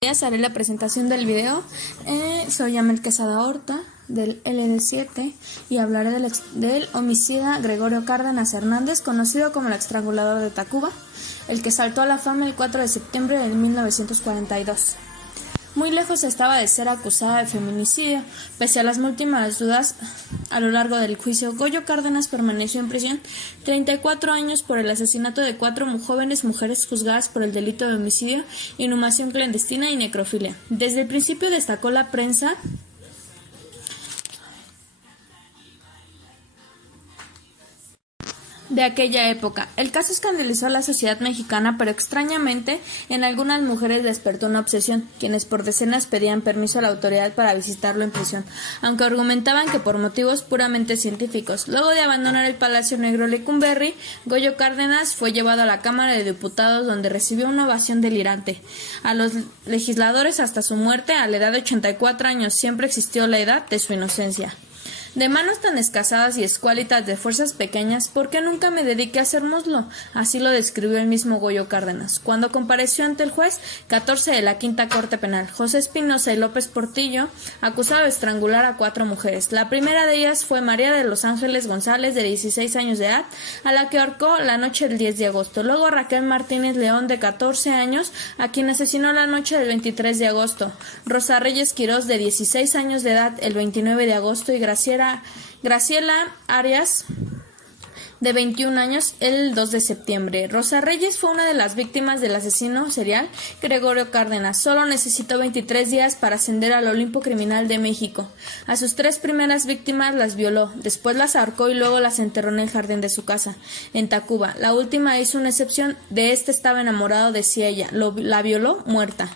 Haré la presentación del video. Soy Amel Quesada Horta del LD7 y hablaré del homicida Gregorio Cárdenas Hernández, conocido como el estrangulador de Tacuba, el que saltó a la fama el 4 de septiembre de 1942. Muy lejos estaba de ser acusada de feminicidio. Pese a las múltiples dudas a lo largo del juicio, Goyo Cárdenas permaneció en prisión 34 años por el asesinato de 4 jóvenes mujeres juzgadas por el delito de homicidio, inhumación clandestina y necrofilia. Desde el principio destacó la prensa de aquella época. El caso escandalizó a la sociedad mexicana, pero extrañamente en algunas mujeres despertó una obsesión, quienes por decenas pedían permiso a la autoridad para visitarlo en prisión, aunque argumentaban que por motivos puramente científicos. Luego de abandonar el Palacio Negro Lecumberri, Goyo Cárdenas fue llevado a la Cámara de Diputados, donde recibió una ovación delirante. A los legisladores hasta su muerte, a la edad de 84 años, siempre existió la edad de su inocencia. De manos tan escasadas y escuálitas, de fuerzas pequeñas, ¿por qué nunca me dediqué a hacer muslo? Así lo describió el mismo Goyo Cárdenas, cuando compareció ante el juez 14 de la Quinta Corte Penal, José Espinosa y López Portillo, acusado de estrangular a 4 mujeres. La primera de ellas fue María de los Ángeles González, de 16 años de edad, a la que ahorcó la noche del 10 de agosto. Luego Raquel Martínez León, de 14 años, a quien asesinó la noche del 23 de agosto. Rosa Reyes Quirós, de 16 años de edad, el 29 de agosto, y Graciela Arias, de 21 años, el 2 de septiembre. Rosa Reyes fue una de las víctimas del asesino serial Gregorio Cárdenas. Solo necesitó 23 días para ascender al Olimpo criminal de México. A sus 3 primeras víctimas las violó, después las ahorcó y luego las enterró en el jardín de su casa, en Tacuba. La última hizo una excepción, de estaba enamorado, decía ella. La violó muerta.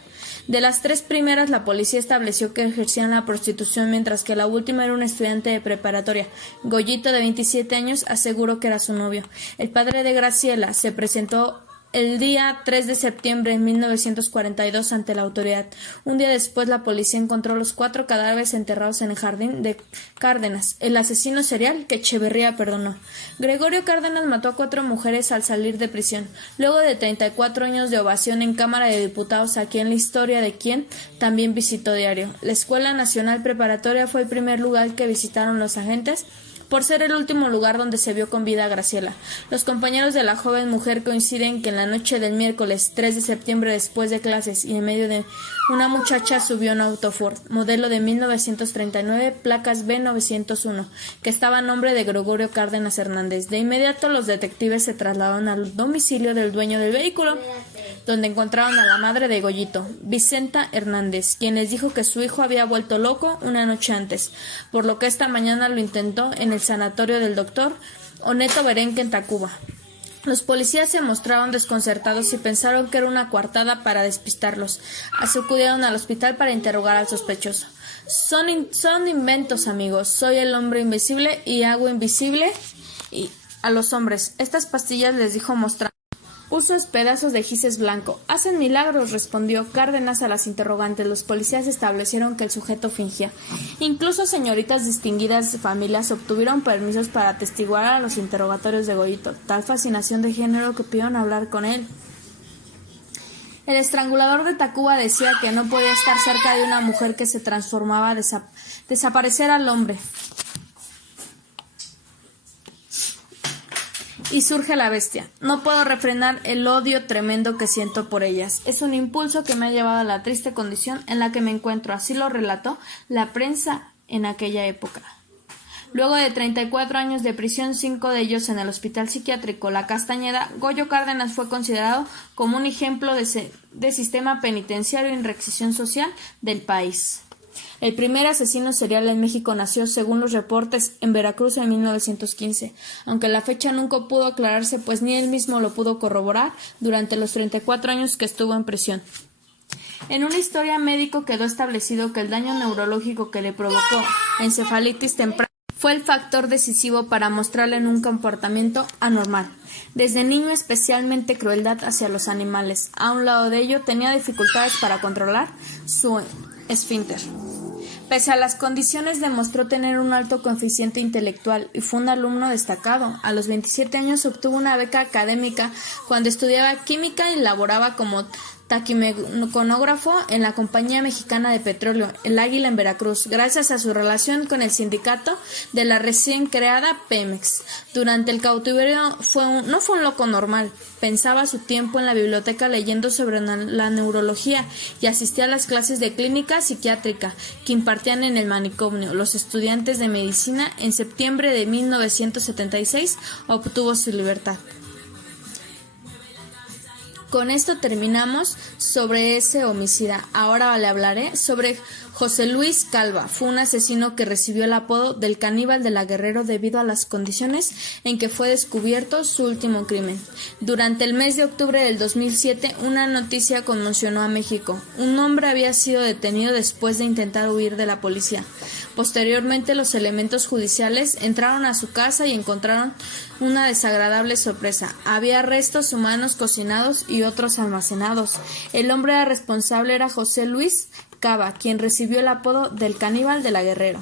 De las 3 primeras, la policía estableció que ejercían la prostitución, mientras que la última era un estudiante de preparatoria. Goyito, de 27 años, aseguró que era su novio. El padre de Graciela se presentó el día 3 de septiembre de 1942 ante la autoridad. Un día después, la policía encontró los 4 cadáveres enterrados en el jardín de Cárdenas, el asesino serial que Echeverría perdonó. Gregorio Cárdenas mató a 4 mujeres al salir de prisión, luego de 34 años de ovación en Cámara de Diputados, aquí en la historia de quien también visitó diario. La Escuela Nacional Preparatoria fue el primer lugar que visitaron los agentes, por ser el último lugar donde se vio con vida a Graciela. Los compañeros de la joven mujer coinciden que en la noche del miércoles 3 de septiembre, después de clases y en medio de una muchacha, subió un auto Ford, modelo de 1939, placas B901, que estaba a nombre de Gregorio Cárdenas Hernández. De inmediato los detectives se trasladaron al domicilio del dueño del vehículo, donde encontraron a la madre de Goyito, Vicenta Hernández, quien les dijo que su hijo había vuelto loco una noche antes, por lo que esta mañana lo intentó en el sanatorio del doctor Oneto Berenque en Tacuba. Los policías se mostraron desconcertados y pensaron que era una coartada para despistarlos. Acudieron al hospital para interrogar al sospechoso. Son inventos, amigos. Soy el hombre invisible y hago invisible a los hombres. Estas pastillas, les dijo mostrando usos pedazos de gises blanco. Hacen milagros, respondió Cárdenas a las interrogantes. Los policías establecieron que el sujeto fingía. Incluso señoritas distinguidas de familias obtuvieron permisos para atestiguar a los interrogatorios de Goyito. Tal fascinación de género que pidieron hablar con él. El estrangulador de Tacuba decía que no podía estar cerca de una mujer que se transformaba, desaparecer al hombre. Y surge la bestia. No puedo refrenar el odio tremendo que siento por ellas. Es un impulso que me ha llevado a la triste condición en la que me encuentro. Así lo relató la prensa en aquella época. Luego de 34 años de prisión, 5 de ellos en el Hospital Psiquiátrico La Castañeda, Goyo Cárdenas fue considerado como un ejemplo de sistema penitenciario y reinserción social del país. El primer asesino serial en México nació, según los reportes, en Veracruz en 1915, aunque la fecha nunca pudo aclararse, pues ni él mismo lo pudo corroborar durante los 34 años que estuvo en prisión. En una historia médico quedó establecido que el daño neurológico que le provocó encefalitis temprana fue el factor decisivo para mostrarle en un comportamiento anormal. Desde niño, especialmente crueldad hacia los animales. A un lado de ello, tenía dificultades para controlar su esfínter. Pese a las condiciones, demostró tener un alto coeficiente intelectual y fue un alumno destacado. A los 27 años obtuvo una beca académica cuando estudiaba química y laboraba como taquimecanógrafo en la Compañía Mexicana de Petróleo, el Águila en Veracruz, gracias a su relación con el sindicato de la recién creada Pemex. Durante el cautiverio no fue un loco normal, pensaba su tiempo en la biblioteca leyendo sobre la neurología y asistía a las clases de clínica psiquiátrica que impartían en el manicomio. Los estudiantes de medicina. En septiembre de 1976 obtuvo su libertad. Con esto terminamos sobre ese homicida. Ahora le hablaré sobre José Luis Calva. Fue un asesino que recibió el apodo del caníbal de la Guerrero debido a las condiciones en que fue descubierto su último crimen. Durante el mes de octubre del 2007, una noticia conmocionó a México. Un hombre había sido detenido después de intentar huir de la policía. Posteriormente, los elementos judiciales entraron a su casa y encontraron una desagradable sorpresa. Había restos humanos cocinados y otros almacenados. El hombre responsable era José Luis Cava, quien recibió el apodo del caníbal de la Guerrero.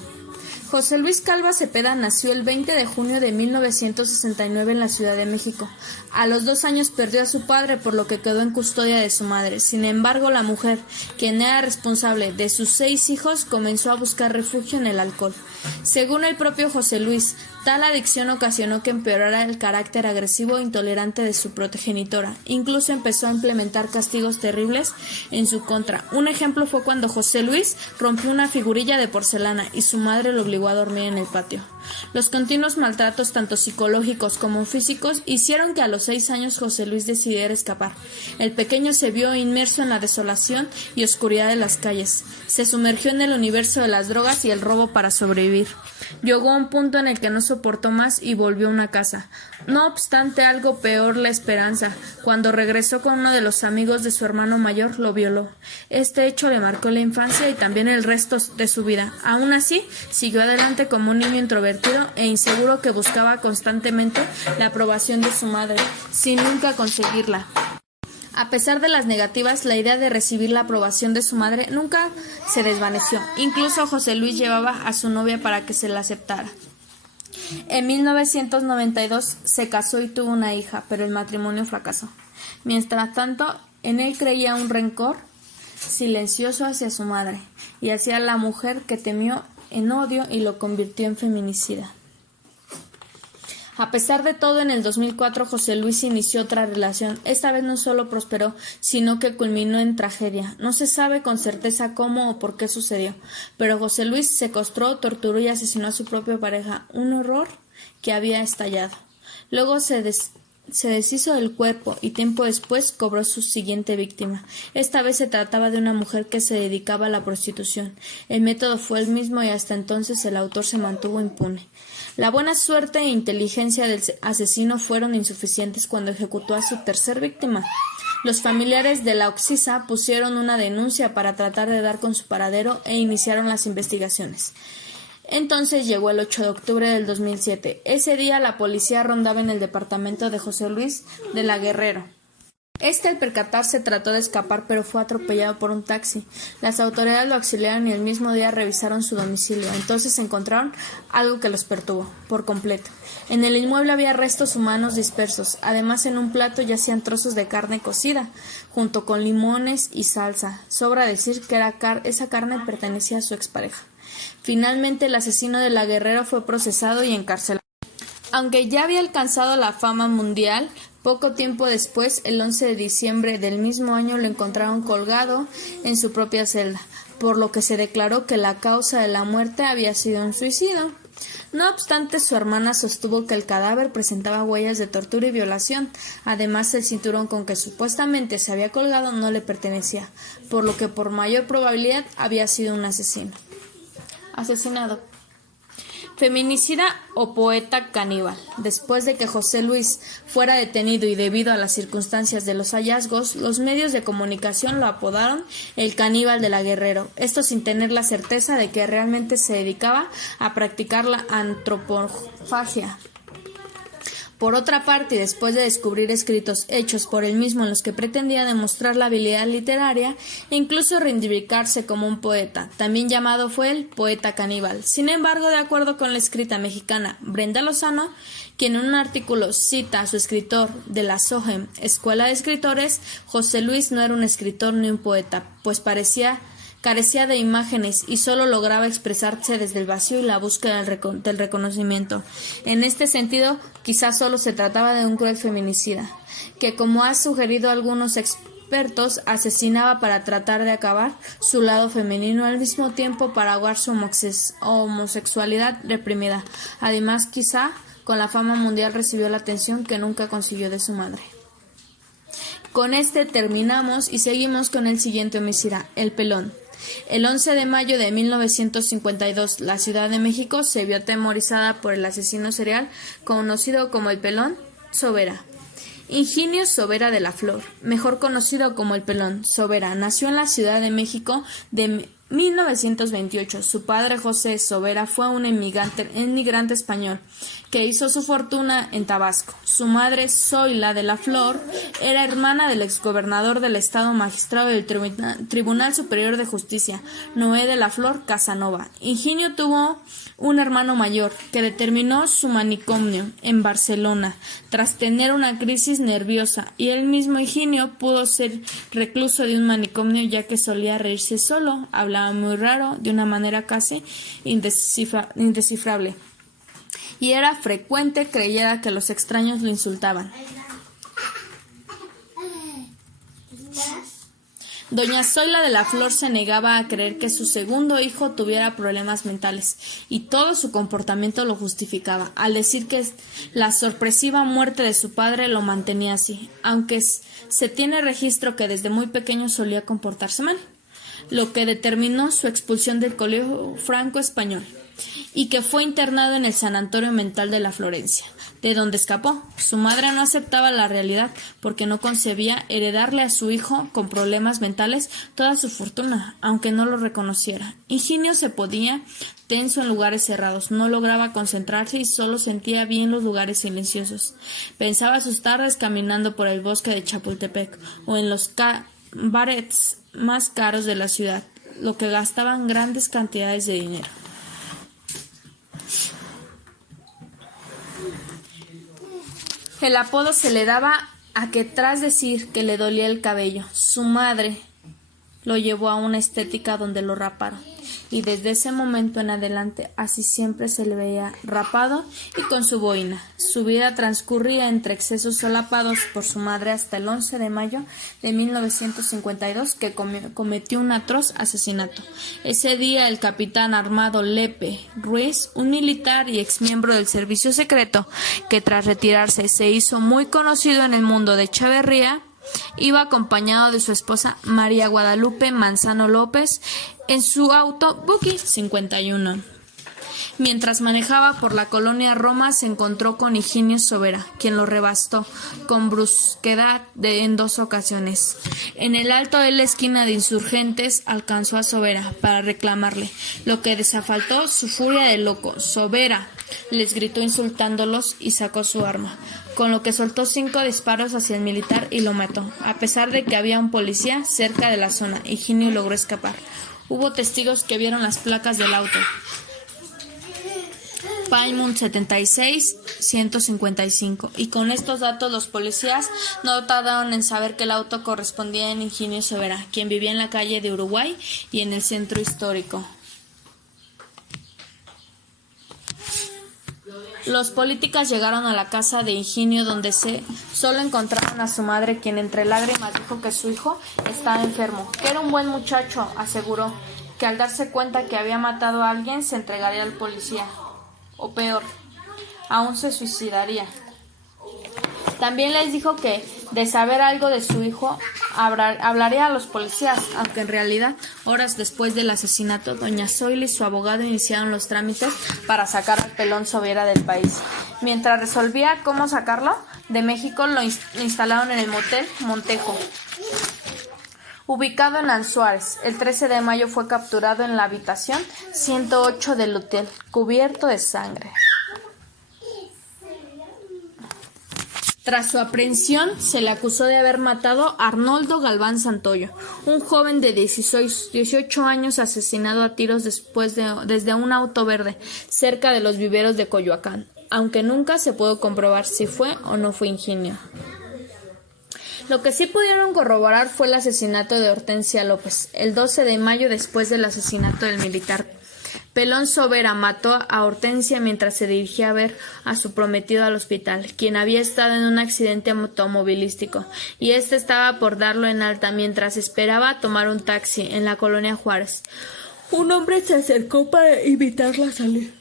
José Luis Calva Cepeda nació el 20 de junio de 1969 en la Ciudad de México. A los 2 años perdió a su padre, por lo que quedó en custodia de su madre. Sin embargo, la mujer, quien era responsable de sus 6 hijos, comenzó a buscar refugio en el alcohol. Según el propio José Luis, tal adicción ocasionó que empeorara el carácter agresivo e intolerante de su progenitora. Incluso empezó a implementar castigos terribles en su contra. Un ejemplo fue cuando José Luis rompió una figurilla de porcelana y su madre lo obligó a dormir en el patio. Los continuos maltratos, tanto psicológicos como físicos, hicieron que a los 6 años José Luis decidiera escapar. El pequeño se vio inmerso en la desolación y oscuridad de las calles. Se sumergió en el universo de las drogas y el robo para sobrevivir. Llegó a un punto en el que no soportó más y volvió a una casa. No obstante, algo peor la esperanza. Cuando regresó con uno de los amigos de su hermano mayor, lo violó. Este hecho le marcó la infancia y también el resto de su vida. Aún así, siguió adelante como un niño introvertido e inseguro que buscaba constantemente la aprobación de su madre, sin nunca conseguirla. A pesar de las negativas, la idea de recibir la aprobación de su madre nunca se desvaneció. Incluso José Luis llevaba a su novia para que se la aceptara. En 1992 se casó y tuvo una hija, pero el matrimonio fracasó. Mientras tanto, en él creía un rencor silencioso hacia su madre y hacia la mujer que temió en odio y lo convirtió en feminicida. A pesar de todo, en el 2004 José Luis inició otra relación. Esta vez no solo prosperó, sino que culminó en tragedia. No se sabe con certeza cómo o por qué sucedió, pero José Luis secuestró, torturó y asesinó a su propia pareja, un horror que había estallado. Luego se deshizo del cuerpo y tiempo después cobró su siguiente víctima. Esta vez se trataba de una mujer que se dedicaba a la prostitución. El método fue el mismo y hasta entonces el autor se mantuvo impune. La buena suerte e inteligencia del asesino fueron insuficientes cuando ejecutó a su tercer víctima. Los familiares de la occisa pusieron una denuncia para tratar de dar con su paradero e iniciaron las investigaciones. Entonces llegó el 8 de octubre del 2007. Ese día la policía rondaba en el departamento de José Luis de la Guerrero. Al percatarse trató de escapar, pero fue atropellado por un taxi. Las autoridades lo auxiliaron y el mismo día revisaron su domicilio. Entonces encontraron algo que los perturbó por completo. En el inmueble había restos humanos dispersos. Además, en un plato yacían trozos de carne cocida, junto con limones y salsa. Sobra decir que esa carne pertenecía a su expareja. Finalmente, el asesino de la Guerrero fue procesado y encarcelado. Aunque ya había alcanzado la fama mundial, poco tiempo después, el 11 de diciembre del mismo año, lo encontraron colgado en su propia celda, por lo que se declaró que la causa de la muerte había sido un suicidio. No obstante, su hermana sostuvo que el cadáver presentaba huellas de tortura y violación. Además, el cinturón con que supuestamente se había colgado no le pertenecía, por lo que por mayor probabilidad había sido un asesino. Asesinado. Feminicida o poeta caníbal. Después de que José Luis fuera detenido y debido a las circunstancias de los hallazgos, los medios de comunicación lo apodaron el caníbal de la Guerrero, esto sin tener la certeza de que realmente se dedicaba a practicar la antropofagia. Por otra parte, después de descubrir escritos hechos por él mismo en los que pretendía demostrar la habilidad literaria e incluso reivindicarse como un poeta, también llamado fue el poeta caníbal. Sin embargo, de acuerdo con la escrita mexicana Brenda Lozano, quien en un artículo cita a su escritor de la SOGEM, Escuela de Escritores, José Luis no era un escritor ni un poeta, pues carecía de imágenes y solo lograba expresarse desde el vacío y la búsqueda del reconocimiento. En este sentido, quizás solo se trataba de un cruel feminicida, que, como ha sugerido algunos expertos, asesinaba para tratar de acabar su lado femenino al mismo tiempo para ahogar su homosexualidad reprimida. Además, quizá con la fama mundial recibió la atención que nunca consiguió de su madre. Con este terminamos y seguimos con el siguiente homicida, el Pelón. El 11 de mayo de 1952, la Ciudad de México se vio atemorizada por el asesino serial conocido como el Pelón Sobera. Higinio Sobera de la Flor, mejor conocido como el Pelón Sobera, nació en la Ciudad de México de 1928. Su padre, José Sobera, fue un inmigrante español que hizo su fortuna en Tabasco. Su madre, Zoila de la Flor, era hermana del exgobernador del estado, magistrado del Tribunal Superior de Justicia, Noé de la Flor Casanova. Higinio tuvo un hermano mayor que determinó su manicomio en Barcelona tras tener una crisis nerviosa, y el mismo Higinio pudo ser recluso de un manicomio ya que solía reírse solo, hablaba muy raro, de una manera casi indescifrable, y era frecuente creyera que los extraños lo insultaban. Doña Zoila de la Flor se negaba a creer que su segundo hijo tuviera problemas mentales, y todo su comportamiento lo justificaba, al decir que la sorpresiva muerte de su padre lo mantenía así, aunque se tiene registro que desde muy pequeño solía comportarse mal, lo que determinó su expulsión del Colegio Franco-Español, y que fue internado en el Sanatorio Mental de la Florencia, de donde escapó. Su madre no aceptaba la realidad porque no concebía heredarle a su hijo con problemas mentales toda su fortuna, aunque no lo reconociera. Higinio se ponía tenso en lugares cerrados, no lograba concentrarse y solo sentía bien los lugares silenciosos. Pensaba sus tardes caminando por el bosque de Chapultepec o en los cabarets más caros de la ciudad, lo que gastaban grandes cantidades de dinero. El apodo se le daba a que, tras decir que le dolía el cabello, su madre lo llevó a una estética donde lo raparon, y desde ese momento en adelante así siempre se le veía rapado y con su boina. Su vida transcurría entre excesos solapados por su madre hasta el 11 de mayo de 1952, que cometió un atroz asesinato. Ese día el capitán Armando Lepe Ruiz, un militar y exmiembro del servicio secreto, que tras retirarse se hizo muy conocido en el mundo de Chavarría, iba acompañado de su esposa María Guadalupe Manzano López en su auto Buki 51. Mientras manejaba por la colonia Roma se encontró con Higinio Sobera, quien lo rebasó con brusquedad en 2 ocasiones. En el alto de la esquina de Insurgentes alcanzó a Sobera para reclamarle, lo que desafaltó su furia de loco. Sobera les gritó insultándolos y sacó su arma, con lo que soltó 5 disparos hacia el militar y lo mató. A pesar de que había un policía cerca de la zona, Higinio logró escapar. Hubo testigos que vieron las placas del auto: Paimon 76-155, y con estos datos los policías no tardaron en saber que el auto correspondía a Higinio Sobera, quien vivía en la calle de Uruguay y en el centro histórico. Los políticos llegaron a la casa de Higinio, donde solo encontraron a su madre, quien entre lágrimas dijo que su hijo estaba enfermo, que era un buen muchacho. Aseguró que al darse cuenta que había matado a alguien se entregaría al policía, o peor, aún se suicidaría. También les dijo que, de saber algo de su hijo, hablaría a los policías, aunque en realidad, horas después del asesinato, doña Zoila y su abogado iniciaron los trámites para sacar al Pelón Sobera del país. Mientras resolvía cómo sacarlo de México, lo instalaron en el motel Montejo, ubicado en Anzuares. El 13 de mayo fue capturado en la habitación 108 del hotel, cubierto de sangre. Tras su aprehensión, se le acusó de haber matado a Arnoldo Galván Santoyo, un joven de 18 años asesinado a tiros desde un auto verde, cerca de los viveros de Coyoacán, aunque nunca se pudo comprobar si fue o no fue Higinio. Lo que sí pudieron corroborar fue el asesinato de Hortensia López, el 12 de mayo después del asesinato del militar. Pelón Sobera mató a Hortensia mientras se dirigía a ver a su prometido al hospital, quien había estado en un accidente automovilístico, y éste estaba por darlo en alta mientras esperaba tomar un taxi en la colonia Juárez. Un hombre se acercó para invitarla a salir.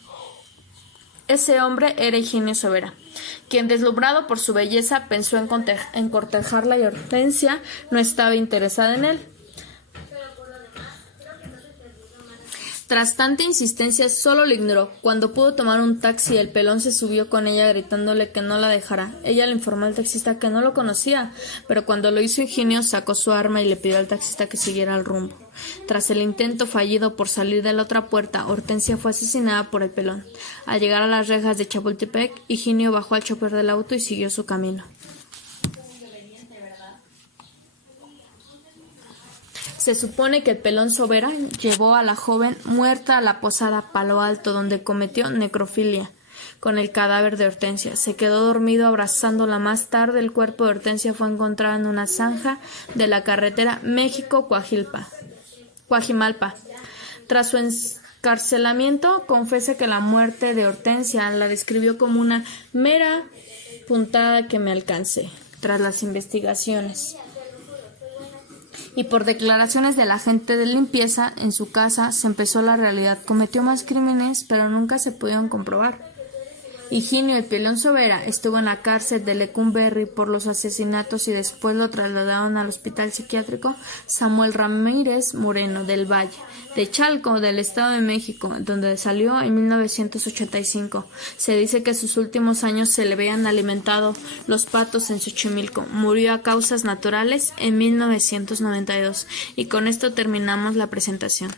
Ese hombre era Higinio Sobera, quien, deslumbrado por su belleza, pensó en cortejarla, y Hortensia no estaba interesada en él. Tras tanta insistencia, solo lo ignoró. Cuando pudo tomar un taxi, el Pelón se subió con ella gritándole que no la dejara. Ella le informó al taxista que no lo conocía, pero cuando lo hizo Higinio, sacó su arma y le pidió al taxista que siguiera el rumbo. Tras el intento fallido por salir de la otra puerta, Hortensia fue asesinada por el Pelón. Al llegar a las rejas de Chapultepec, Higinio bajó al chofer del auto y siguió su camino. Se supone que el Pelón Sobera llevó a la joven muerta a la posada Palo Alto, donde cometió necrofilia con el cadáver de Hortensia. Se quedó dormido abrazándola. Más tarde, el cuerpo de Hortensia fue encontrado en una zanja de la carretera México-Coajimalpa. Tras su encarcelamiento, confiesa que la muerte de Hortensia la describió como una mera puntada que me alcancé. Tras las investigaciones y por declaraciones de la agente de limpieza en su casa, se empezó la realidad. Cometió más crímenes, pero nunca se pudieron comprobar. Higinio el Pelón Sobera estuvo en la cárcel de Lecumberri por los asesinatos y después lo trasladaron al hospital psiquiátrico Samuel Ramírez Moreno del Valle de Chalco, del Estado de México, donde salió en 1985. Se dice que sus últimos años se le habían alimentado los patos en Xochimilco. Murió a causas naturales en 1992. Y con esto terminamos la presentación.